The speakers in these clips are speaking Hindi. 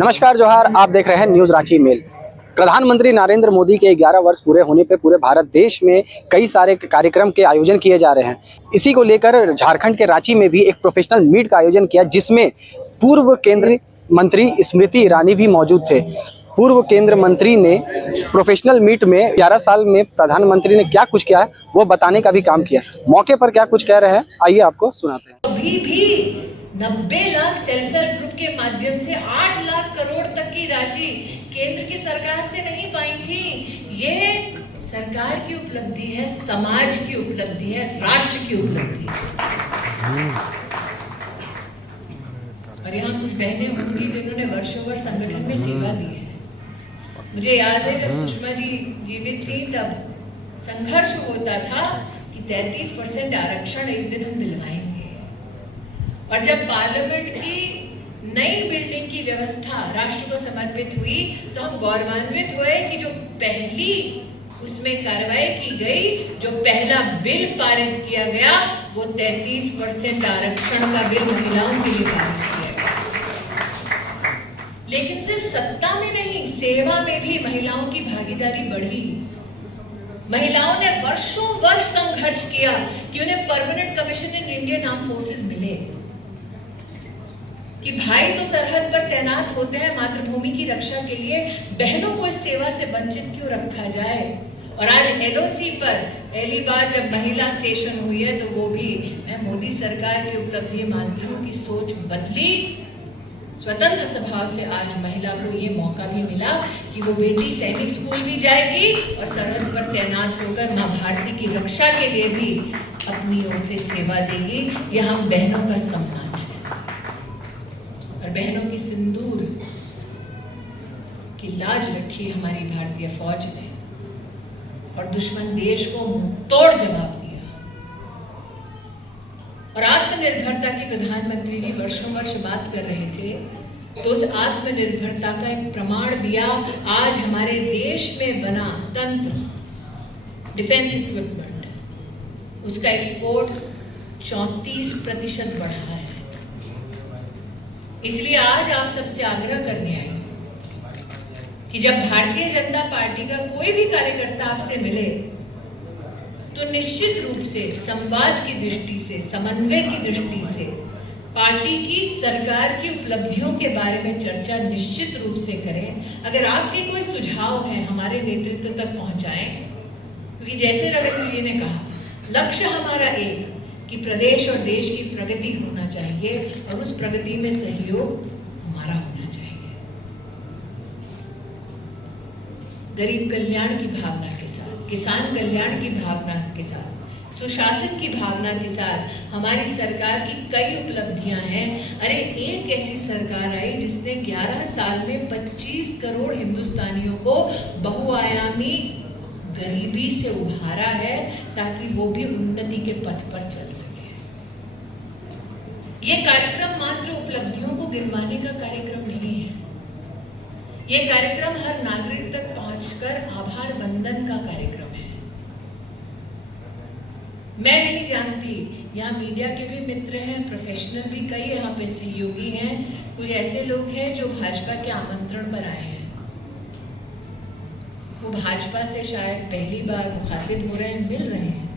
नमस्कार जोहार, आप देख रहे हैं न्यूज रांची मेल। प्रधानमंत्री नरेंद्र मोदी के 11 वर्ष पूरे होने पे पूरे भारत देश में कई सारे कार्यक्रम के आयोजन किए जा रहे हैं। इसी को लेकर झारखंड के रांची में भी एक प्रोफेशनल मीट का आयोजन किया, जिसमें पूर्व केंद्रीय मंत्री स्मृति ईरानी भी मौजूद थे। पूर्व केंद्रीय मंत्री ने प्रोफेशनल मीट में 11 साल में प्रधानमंत्री ने क्या कुछ किया है वो बताने का भी काम किया। मौके पर क्या कुछ कह रहे हैं, आइए आपको सुनाते हैं। अभी भी 90 लाख सेल्फ हेल्प ग्रुप के माध्यम से 8 लाख करोड़ तक की राशि केंद्र की सरकार से नहीं पाई थी। ये सरकार की उपलब्धि है, समाज की उपलब्धि है, राष्ट्र की उपलब्धि है। और यहाँ कुछ बहनें होंगी जिन्होंने वर्षों वर्ष संगठन में सेवा दी है। मुझे याद है जब सुषमा जी जीवित थी तब संघर्ष होता था कि 33% आरक्षण एक दिन हम दिलवाएंगे। और जब पार्लियामेंट की नई बिल्डिंग की व्यवस्था राष्ट्र को समर्पित हुई तो हम गौरवान्वित हुए कि जो पहली उसमें कार्रवाई की गई, जो पहला बिल पारित किया गया वो 33% आरक्षण का बिल महिलाओं के लिए पारित किया गया। लेकिन सिर्फ सत्ता में नहीं, सेवा में भी महिलाओं की भागीदारी बढ़ी। महिलाओं ने वर्षों वर्ष संघर्ष किया कि उन्हें permanent commission in Indian arm forces मिले, कि भाई तो सरहद पर तैनात होते हैं मातृभूमि की रक्षा के लिए, बहनों को इस सेवा से वंचित क्यों रखा जाए। और आज एलओसी पर पहली बार जब महिला स्टेशन हुई है तो वो भी मैं मोदी सरकार की उपलब्धि मानती हूँ कि सोच बदली। स्वतंत्र स्वभाव से आज महिला को ये मौका भी मिला कि वो बेटी सैनिक स्कूल भी जाएगी और सरहद पर तैनात होकर माँ भारती की रक्षा के लिए भी अपनी ओर से सेवा देगी। यह हम बहनों का सम्मान है। और बहनों की सिंदूर की लाज रखी हमारी भारतीय फौज ने और दुश्मन देश को मुंहतोड़ जवाब दिया। और आत्मनिर्भरता की प्रधानमंत्री जी वर्षों वर्ष बात कर रहे थे, तो उस आत्मनिर्भरता का एक प्रमाण दिया आज हमारे देश में बना तंत्र डिफेंस इक्विपमेंट, उसका एक्सपोर्ट 34% बढ़ा है। इसलिए आज आप सबसे आग्रह करने आए कि जब भारतीय जनता पार्टी का कोई भी कार्यकर्ता आपसे मिले तो निश्चित रूप से संवाद की दृष्टि से, समन्वय की दृष्टि से पार्टी की सरकार की उपलब्धियों के बारे में चर्चा निश्चित रूप से करें। अगर आपके कोई सुझाव हैं हमारे नेतृत्व तक पहुंचाएं, क्योंकि जैसे रविंद्र जी ने कहा, लक्ष्य हमारा एक कि प्रदेश और देश की प्रगति होना चाहिए और उस प्रगति में सहयोग हमारा होना चाहिए। गरीब कल्याण की भावना के साथ, किसान कल्याण की भावना के साथ, सुशासन की भावना के साथ हमारी सरकार की कई उपलब्धियां हैं। अरे एक ऐसी सरकार आई जिसने 11 साल में 25 करोड़ हिंदुस्तानियों को बहुआयामी गरीबी से उभारा है ताकि वो भी उन्नति के पथ पर चल सके। ये कार्यक्रम मात्र उपलब्धियों को गिनवाने का कार्यक्रम नहीं है, ये कार्यक्रम हर नागरिक तक पहुंचकर आभार वंदन का कार्यक्रम है। मैं नहीं जानती, यहाँ मीडिया के भी मित्र हैं, प्रोफेशनल भी कई यहाँ पे सहयोगी हैं, कुछ ऐसे लोग हैं जो भाजपा के आमंत्रण पर आए हैं। वो भाजपा से शायद पहली बार मुखातिब हो रहे हैं, मिल रहे हैं।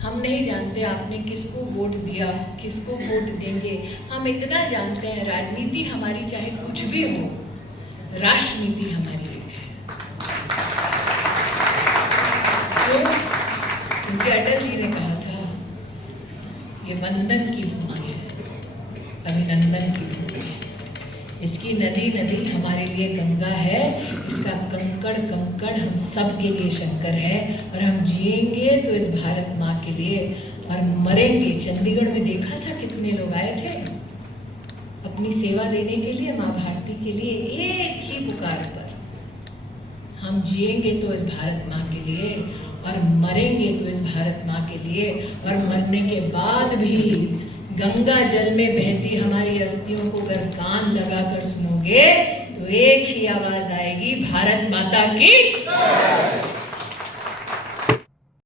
हम नहीं जानते आपने किसको वोट दिया, किसको वोट देंगे। हम इतना जानते हैं राजनीति हमारी चाहे कुछ भी हो, राष्ट्रनीति हमारी एक है। तो क्योंकि अटल जी ने कहा था ये वंदन की भूमि है, अभिनंदन की भूमि है। इसकी नदी नदी हमारे लिए गंगा है, इसका कंकड़ कंकड़ हम सब के लिए शंकर है। और हम जिएंगे तो इस भारत माँ के लिए और मरेंगे। चंडीगढ़ में देखा था कितने लोग आए थे अपनी सेवा देने के लिए, माँ भारती के लिए, एक ही पुकार पर। हम जिएंगे तो इस भारत माँ के लिए और मरेंगे तो इस भारत माँ के लिए। और मरने के बाद भी गंगा जल में बहती हमारी अस्थियों को अगर कान लगाकर सुनोगे तो एक ही आवाज आएगी, भारत माता की।